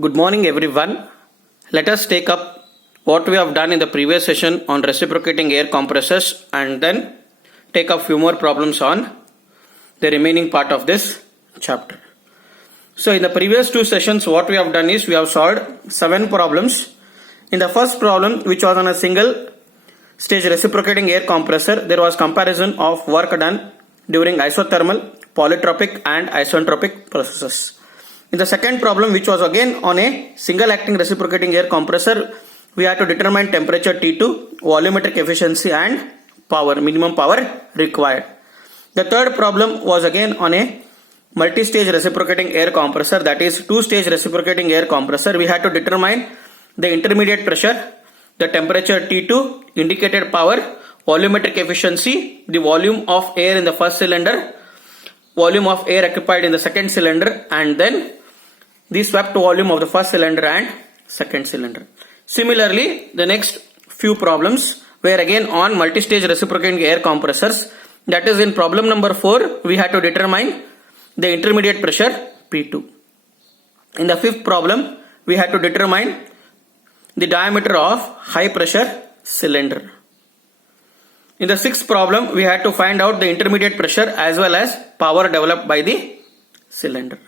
Good morning, everyone. Let us take up what we have done in the previous session on reciprocating air compressors and then take up few more problems on the remaining part of this chapter. So, in the previous two sessions, what we have done is we have solved 7 problems. In the first problem, which was on a single stage reciprocating air compressor, there was comparison of work done during isothermal, polytropic and isentropic processes. In the second problem, which was again on a single acting reciprocating air compressor, we had to determine temperature T2, volumetric efficiency and power, minimum power required. The third problem was again on a multi-stage reciprocating air compressor, that is two-stage reciprocating air compressor. We had to determine the intermediate pressure, the temperature T2, indicated power, volumetric efficiency, the volume of air in the first cylinder, volume of air occupied in the second cylinder, and then the swept volume of the first cylinder and second cylinder. Similarly, the next few problems were again on multi-stage reciprocating air compressors. That is, in problem number 4, we had to determine the intermediate pressure P2. In the fifth problem, we had to determine the diameter of high pressure cylinder. In the sixth problem, we had to find out the intermediate pressure as well as power developed by the cylinder.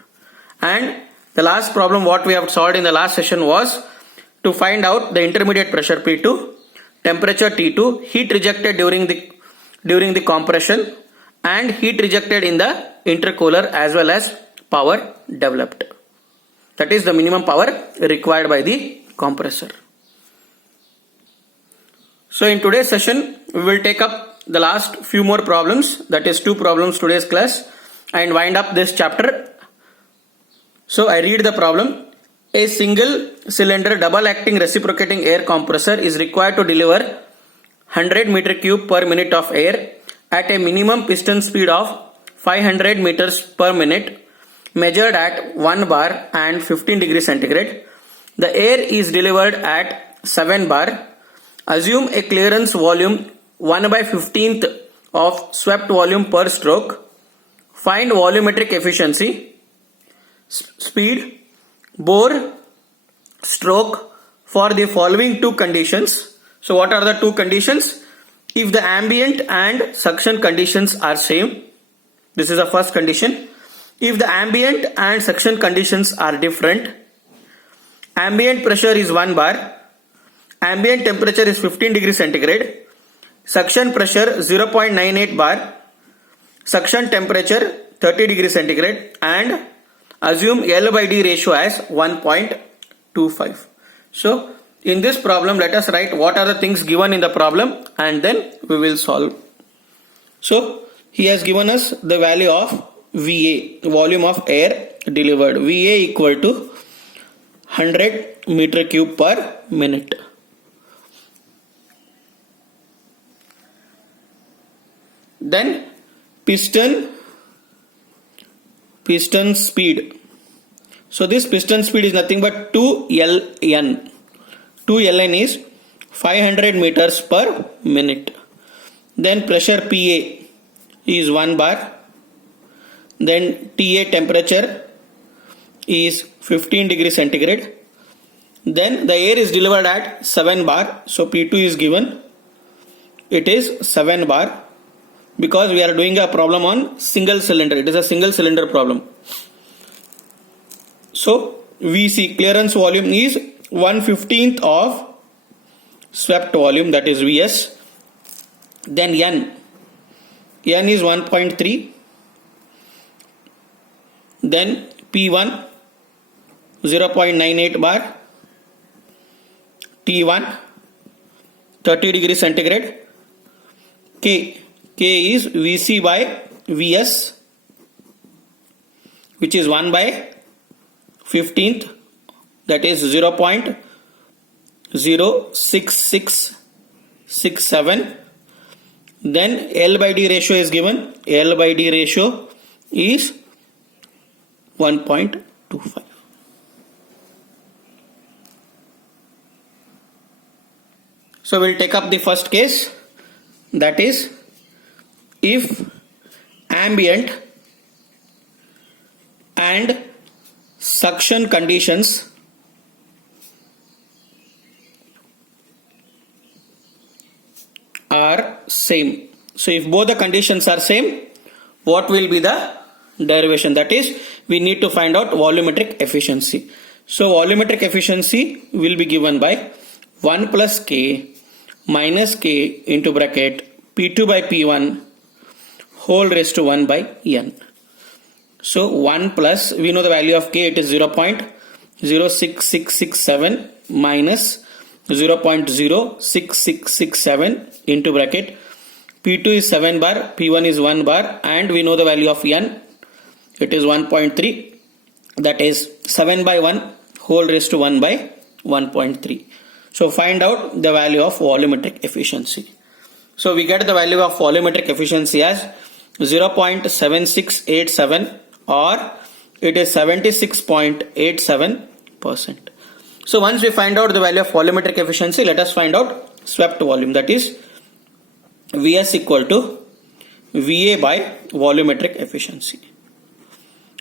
And the last problem what we have solved in the last session was to find out the intermediate pressure P2, temperature T2, heat rejected during the compression and heat rejected in the intercooler as well as power developed. That is the minimum power required by the compressor. So in today's session, we will take up the last few more problems, that is 2 problems today's class, and wind up this chapter. So I read the problem. A single cylinder double acting reciprocating air compressor is required to deliver 100 meter cube per minute of air at a minimum piston speed of 500 meters per minute measured at 1 bar and 15 degrees centigrade. The air is delivered at 7 bar. Assume a clearance volume 1 by 15th of swept volume per stroke. Find volumetric efficiency, speed, bore, stroke for the following 2 conditions. So what are the 2 conditions? If the ambient and suction conditions are same, this is the first condition. If the ambient and suction conditions are different, ambient pressure is 1 bar, ambient temperature is 15 degrees centigrade, suction pressure 0.98 bar, suction temperature 30 degrees centigrade, and assume L by D ratio as 1.25. So in this problem, let us write what are the things given in the problem and then we will solve. So he has given us the value of VA, volume of air delivered. VA equal to 100 meter cube per minute. Then piston speed. So this piston speed is nothing but 2ln. 2ln is 500 meters per minute. Then pressure PA is 1 bar. Then TA temperature is 15 degrees centigrade. Then the air is delivered at 7 bar. So P2 is given. It is 7 bar. Because we are doing a problem on single cylinder. It is a single cylinder problem. So VC, clearance volume, is 1/15th of swept volume, that is VS. Then N is 1.3. Then P1 0.98 bar. T1 30 degrees centigrade. K is VC by VS, which is 1 by 15th, that is 0.06667. Then L by D ratio is given. L by D ratio is 1.25. So we'll take up the first case, that is if ambient and suction conditions same. So if both the conditions are same, what will be the derivation? That is, we need to find out volumetric efficiency. So volumetric efficiency will be given by 1 plus K minus K into bracket P2 by P1 whole raised to 1 by N. So 1 plus, we know the value of K, it is 0.06667 minus 0.06667 into bracket P2 is 7 bar, P1 is 1 bar, and we know the value of N, it is 1.3, that is 7 by 1 whole raised to 1 by 1.3. So find out the value of volumetric efficiency. So we get the value of volumetric efficiency as 0.7687 or it is 76.87%. So once we find out the value of volumetric efficiency, let us find out swept volume, that is Vs equal to Va by volumetric efficiency.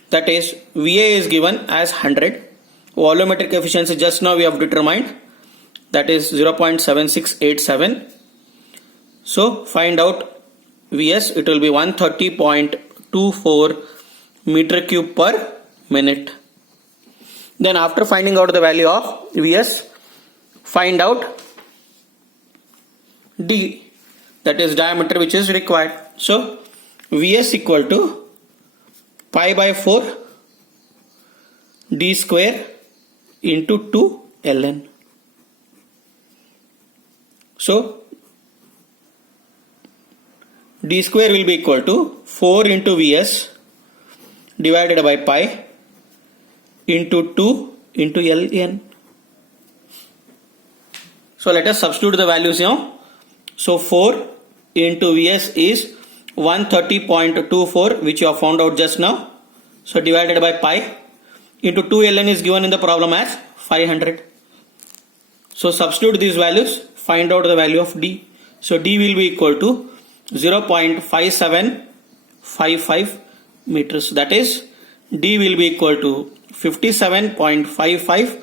That is, Va is given as 100, volumetric efficiency just now we have determined, that is 0.7687. So find out Vs, it will be 130.24 meter cube per minute. Then after finding out the value of Vs, find out D, that is diameter which is required. So Vs equal to pi by 4 d square into 2 ln. So d square will be equal to 4 into Vs divided by pi into 2 into ln. So let us substitute the values here. So 4 into Vs is 130.24, which you have found out just now. So divided by pi into 2 ln is given in the problem as 500. So substitute these values, find out the value of D. So D will be equal to 0.5755 meters. That is, D will be equal to 57.55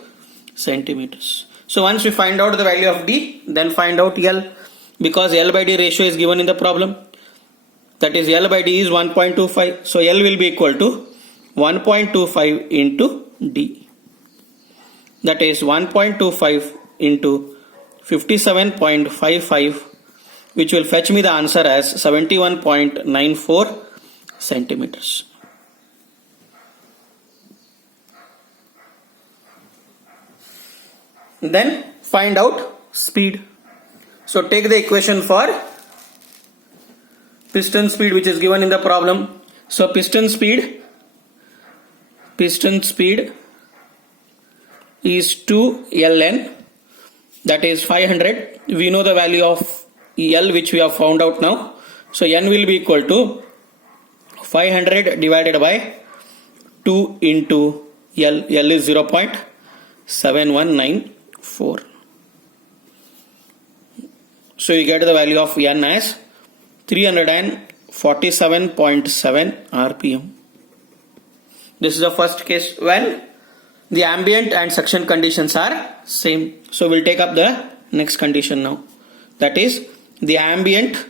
centimeters. So once we find out the value of D, then find out L, because L by D ratio is given in the problem. That is, L by D is 1.25. So L will be equal to 1.25 into D. That is 1.25 into 57.55, which will fetch me the answer as 71.94 centimeters. Then find out speed. So take the equation for piston speed which is given in the problem. So piston speed is 2 ln, that is 500. We know the value of L which we have found out now. So N will be equal to 500 divided by 2 into L. L is 0.7194. So you get the value of N as 347.7 rpm. This is the first case when the ambient and suction conditions are same. So we'll take up the next condition now. That is, the ambient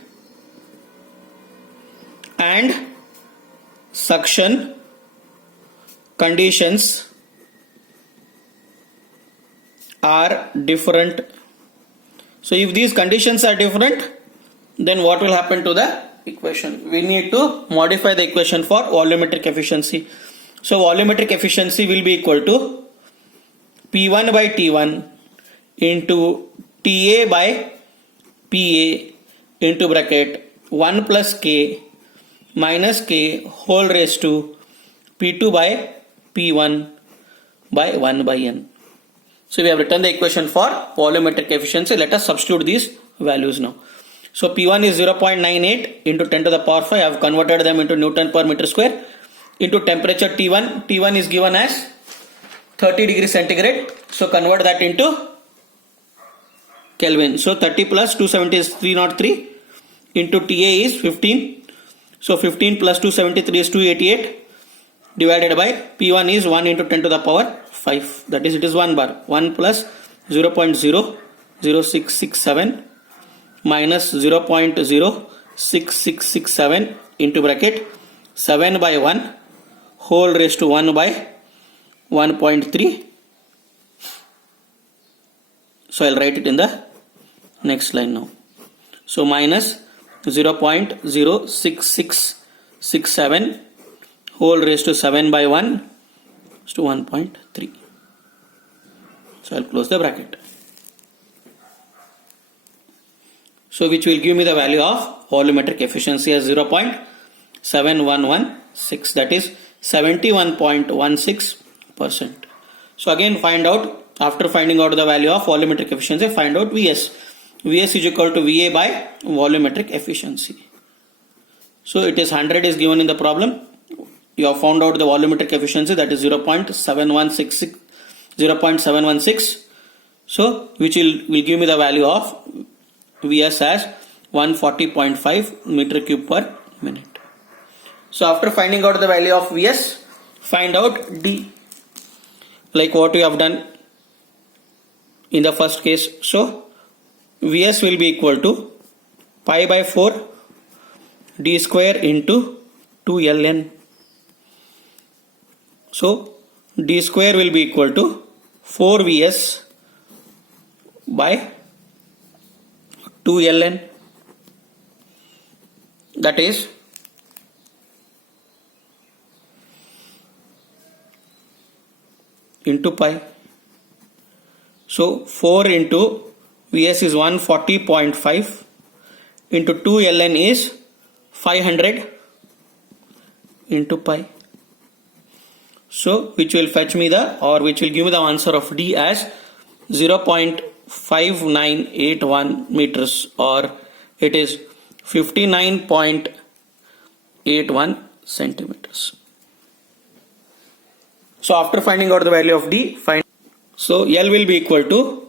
and suction conditions are different. So if these conditions are different, then what will happen to the equation? We need to modify the equation for volumetric efficiency. So volumetric efficiency will be equal to P1 by T1 into TA by PA into bracket 1 plus K minus K whole raised to P2 by P1 by 1 by N. So we have written the equation for volumetric efficiency. Let us substitute these values now. So P1 is 0.98 into 10 to the power 5. I have converted them into Newton per meter square into temperature T1. T1 is given as 30 degrees centigrade. So convert that into Kelvin. So 30 plus 270 is 303 into TA is 15. So 15 plus 273 is 288 divided by P1 is 1 into 10 to the power 5. That is, it is 1 bar. 1 plus 0.00667 minus 0.06667 into bracket 7 by 1 whole raised to 1 by 1.3. So I'll write it in the next line now. So minus 0.06667 whole raised to 7 by 1 is to 1.3. So I'll close the bracket. So which will give me the value of volumetric efficiency as 0.7116, that is 71.16%. So again find out, after finding out the value of volumetric efficiency, find out Vs. Vs is equal to Va by volumetric efficiency. So it is 100 is given in the problem. You have found out the volumetric efficiency, that is 0.716. So which will give me the value of Vs as 140.5 meter cube per minute. So after finding out the value of Vs, find out D, like what we have done in the first case. So Vs will be equal to pi by 4 d square into 2ln. So d square will be equal to 4 Vs by 2ln, that is into pi. So 4 into Vs is 140.5 into 2ln is 500 into pi. So which will fetch me which will give me the answer of D as 0.5981 meters, or it is 59.81 centimeters. So after finding out the value of D, so L will be equal to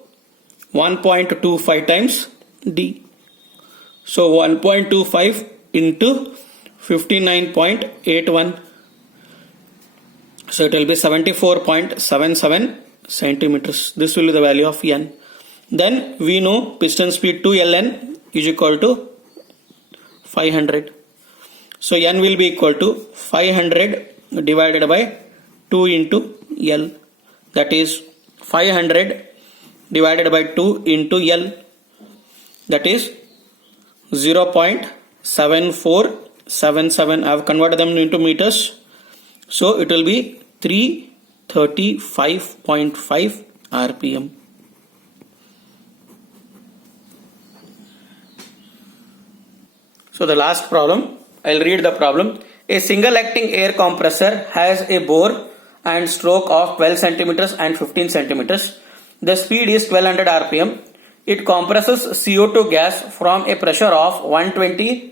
1.25 times D. So 1.25 into 59.81. So it will be 74.77 centimeters. This will be the value of N. Then we know piston speed 2ln is equal to 500. So N will be equal to 500 divided by 2 into L. That is 500 divided by 2 into L. That is 0.7477. I have converted them into meters. So it will be 335.5 RPM. So the last problem, I'll read the problem. A single acting air compressor has a bore and stroke of 12 centimeters and 15 centimeters. The speed is 1200 RPM. It compresses CO2 gas from a pressure of 120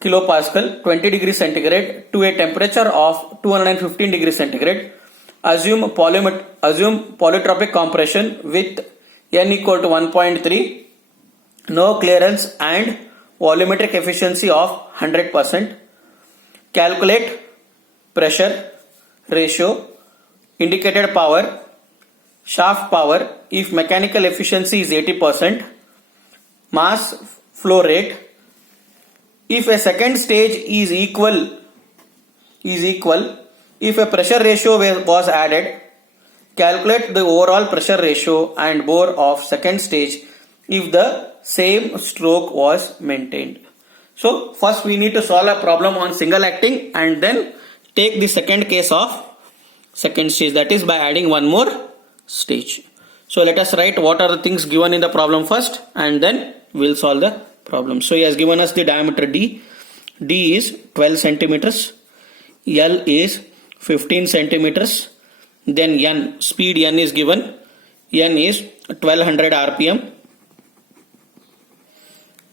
kilopascal 20 degrees centigrade to a temperature of 215 degrees centigrade. Assume polytropic compression with N equal to 1.3, no clearance and volumetric efficiency of 100%. Calculate pressure ratio, indicated power, shaft power if mechanical efficiency is 80%, mass flow rate. If a second stage is equal, if a pressure ratio was added, calculate the overall pressure ratio and bore of second stage if the same stroke was maintained. So first we need to solve a problem on single acting and then take the second case of second stage, that is by adding one more stage. So let us write what are the things given in the problem first and then we'll solve the problem. So he has given us the diameter D. D is 12 centimeters. L is 15 centimeters. Then N, speed N is given. N is 1200 RPM.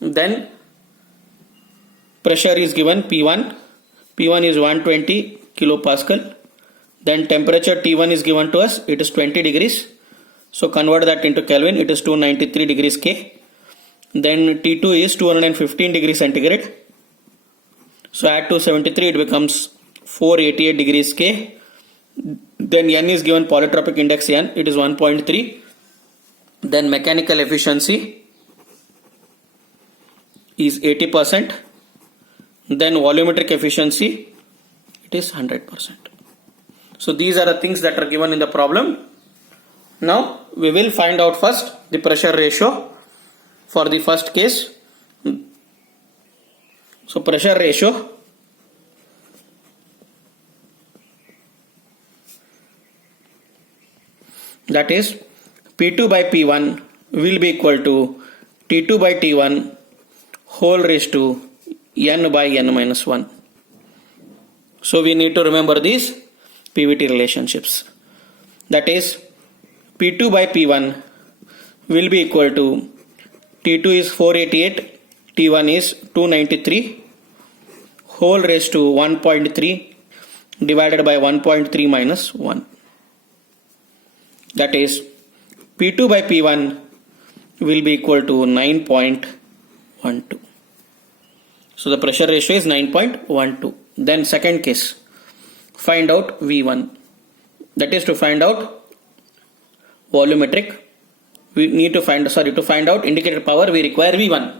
Then pressure is given P1. P1 is 120 kilopascal. Then temperature T1 is given to us. It is 20 degrees. So convert that into Kelvin. It is 293 degrees K. Then T2 is 215 degrees centigrade. So add 273, it becomes 488 degrees K. Then N is given polytropic index N, it is 1.3. Then mechanical efficiency is 80%, then volumetric efficiency, it is 100%. So these are the things that are given in the problem. Now we will find out first the pressure ratio for the first case. So pressure ratio, that is P2 by P1 will be equal to T2 by T1 whole raised to n by n minus 1. So we need to remember these PVT relationships. That is P2 by P1 will be equal to T2 is 488, T1 is 293 whole raised to 1.3 divided by 1.3 minus 1. That is P2 by P1 will be equal to 9.12. So the pressure ratio is 9.12. Then second case, find out V1. That is to find out volumetric. We need to find out indicated power, we require V1.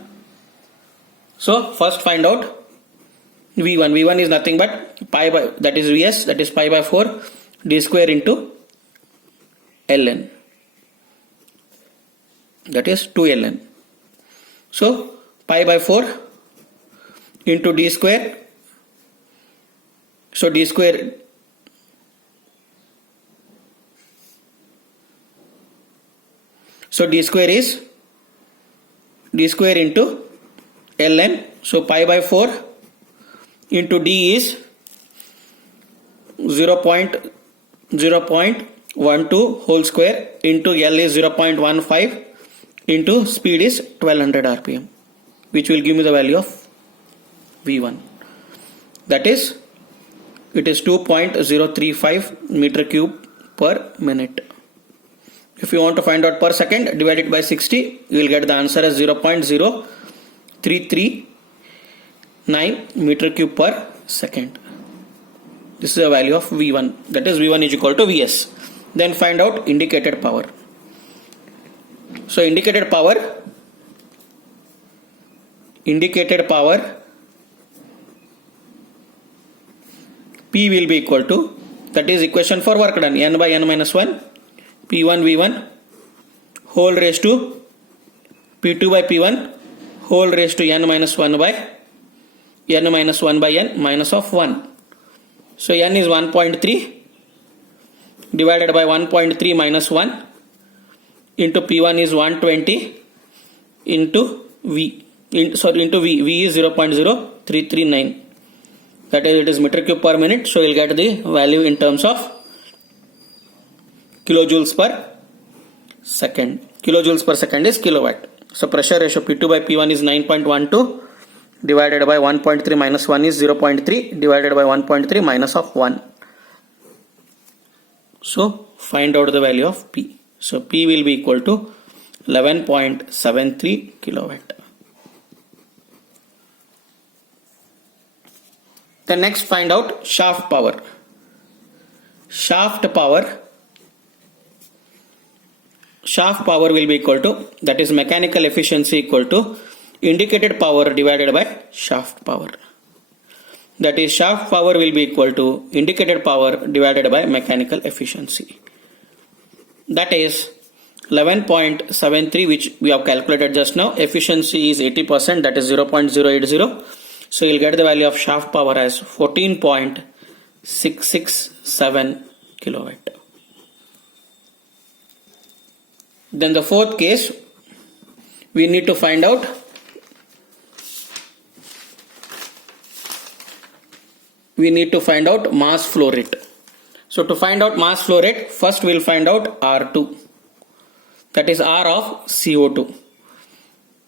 So first find out V1. V1 is nothing but pi by, that is Vs, that is pi by 4 d square into ln. That is 2ln. So pi by 4 into d square. So d square, so d square is d square into ln. So pi by 4 into d is 0.12 whole square into L is 0.15 into speed is 1200 rpm, which will give me the value of V1. That is, it is 2.035 meter cube per minute. If you want to find out per second, divide it by 60, you will get the answer as 0.0339 meter cube per second. This is the value of V1. That is V1 is equal to Vs. Then find out indicated power. So indicated power P will be equal to, that is equation for work done, n by n minus 1 P1 V1 whole raised to P2 by P1 whole raised to n minus 1 by n minus 1 by n minus of 1. So n is 1.3 divided by 1.3 minus 1 into P1 is 120 into V. Into V. V is 0.0339. That is, it is meter cube per minute. So you will get the value in terms of kilojoules per second. Kilojoules per second is kilowatt. So pressure ratio P2 by P1 is 9.12 divided by 1.3 minus 1 is 0.3 divided by 1.3 minus of 1. So find out the value of P. So P will be equal to 11.73 kilowatt. Then next find out shaft power. Shaft power will be equal to, that is mechanical efficiency equal to indicated power divided by shaft power. That is shaft power will be equal to indicated power divided by mechanical efficiency. That is 11.73, which we have calculated just now. Efficiency is 80%, that is 0.080. So you'll get the value of shaft power as 14.667 kilowatt. Then the fourth case, we need to find out mass flow rate. So to find out mass flow rate, first we will find out R2, that is R of CO2.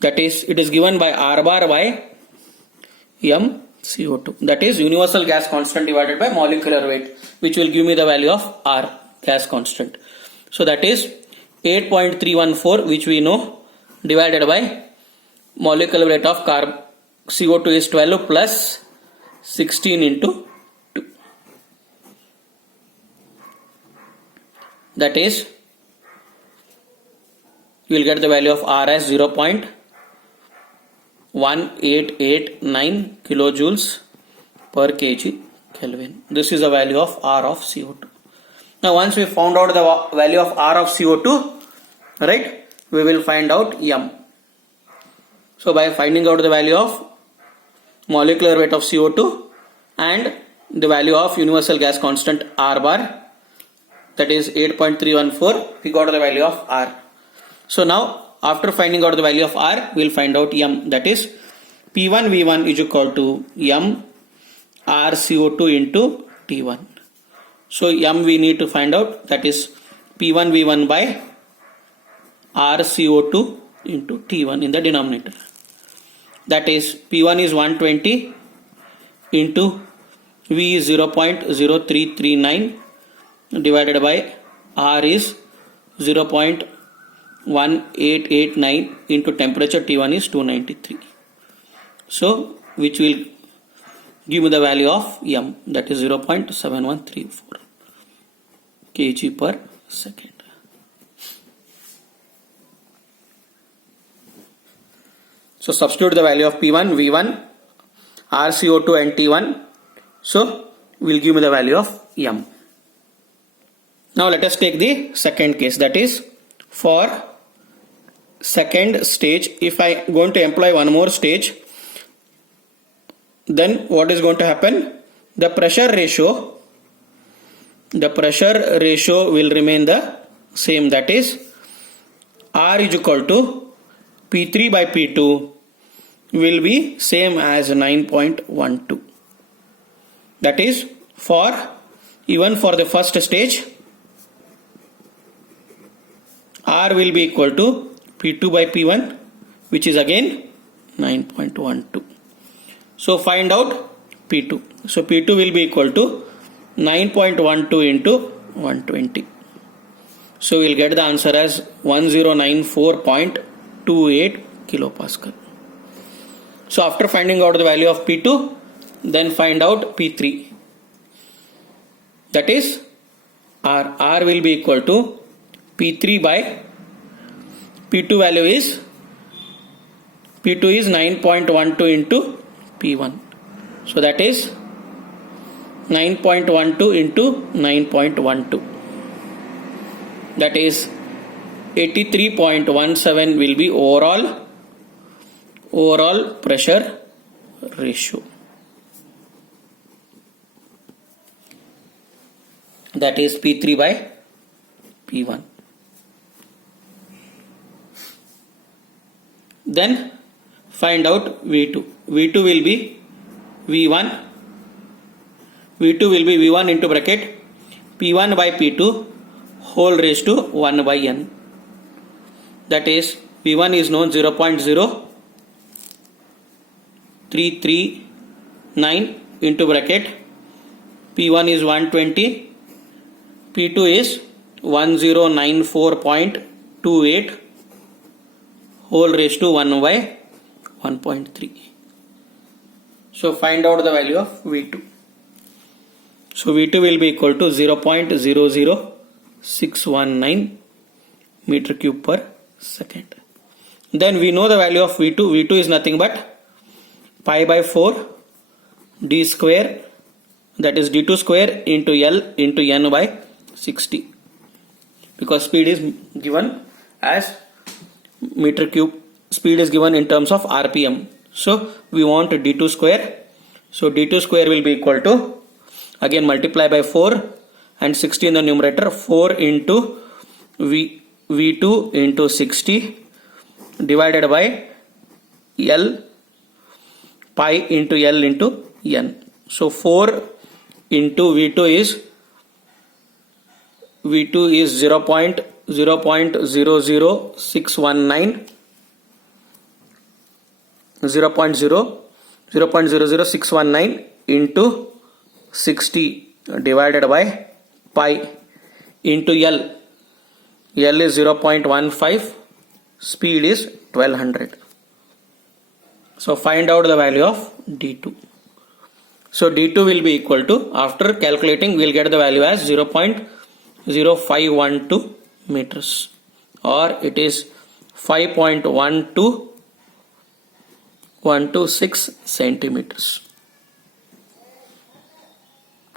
That is, it is given by R bar by m CO2. That is universal gas constant divided by molecular weight, which will give me the value of R, gas constant. So that is 8.314, which we know, divided by molecular weight of CO2 is 12 plus 16 into 2. That is, you will get the value of R as 0.0 1889 kilojoules per kg Kelvin. This is the value of R of CO2. Now once we found out the value of R of CO2, right, we will find out M. So by finding out the value of molecular weight of CO2 and the value of universal gas constant R bar, that is 8.314, we got the value of R. So now after finding out the value of R, we will find out M, that is P1 V1 is equal to M R CO2 into T1. So M we need to find out, that is P1 V1 by R CO2 into T1 in the denominator. That is P1 is 120 into V is 0.0339 divided by R is 0.1889 into temperature T1 is 293. So which will give me the value of M, that is 0.7134 kg per second. So substitute the value of P1, V1, RCO2 and T1. So will give me the value of M. Now let us take the second case, that is for second stage. If I am going to employ one more stage, then what is going to happen? The pressure ratio will remain the same, that is R is equal to P3 by P2 will be same as 9.12. That is even for the first stage, R will be equal to P2 by P1, which is again 9.12. So find out P2. So P2 will be equal to 9.12 into 120. So we'll get the answer as 1094.28 kilopascal. So after finding out the value of P2, then find out P3. That is R. R will be equal to P3 by P2 value is 9.12 into P1. So that is 9.12 into 9.12. That is 83.17 will be overall pressure ratio. That is P3 by P1. Then find out V2. V2 will be V1. V2 will be V1 into bracket P1 by P2 whole raised to 1 by N. That is V1 is known 0.0339 into bracket P1 is 120, P2 is 1094.28 whole raised to 1 by 1.3. So find out the value of V2. So V2 will be equal to 0.00619 meter cube per second. Then we know the value of V2. V2 is nothing but pi by 4 d square, that is d2 square into L into N by 60. Because speed is given as meter cube, speed is given in terms of RPM. So we want d2 square. So d2 square will be equal to, again multiply by 4 and 60 in the numerator, 4 into V2 into 60 divided by L, pi into L into N. So 4 into V2 is 0.00619 into 60 divided by pi into L. L is 0.15, speed is 1200. So find out the value of D2. So D2 will be equal to, after calculating we will get the value as 0.0512 meters, or it is 5.12 1 to 6 centimeters.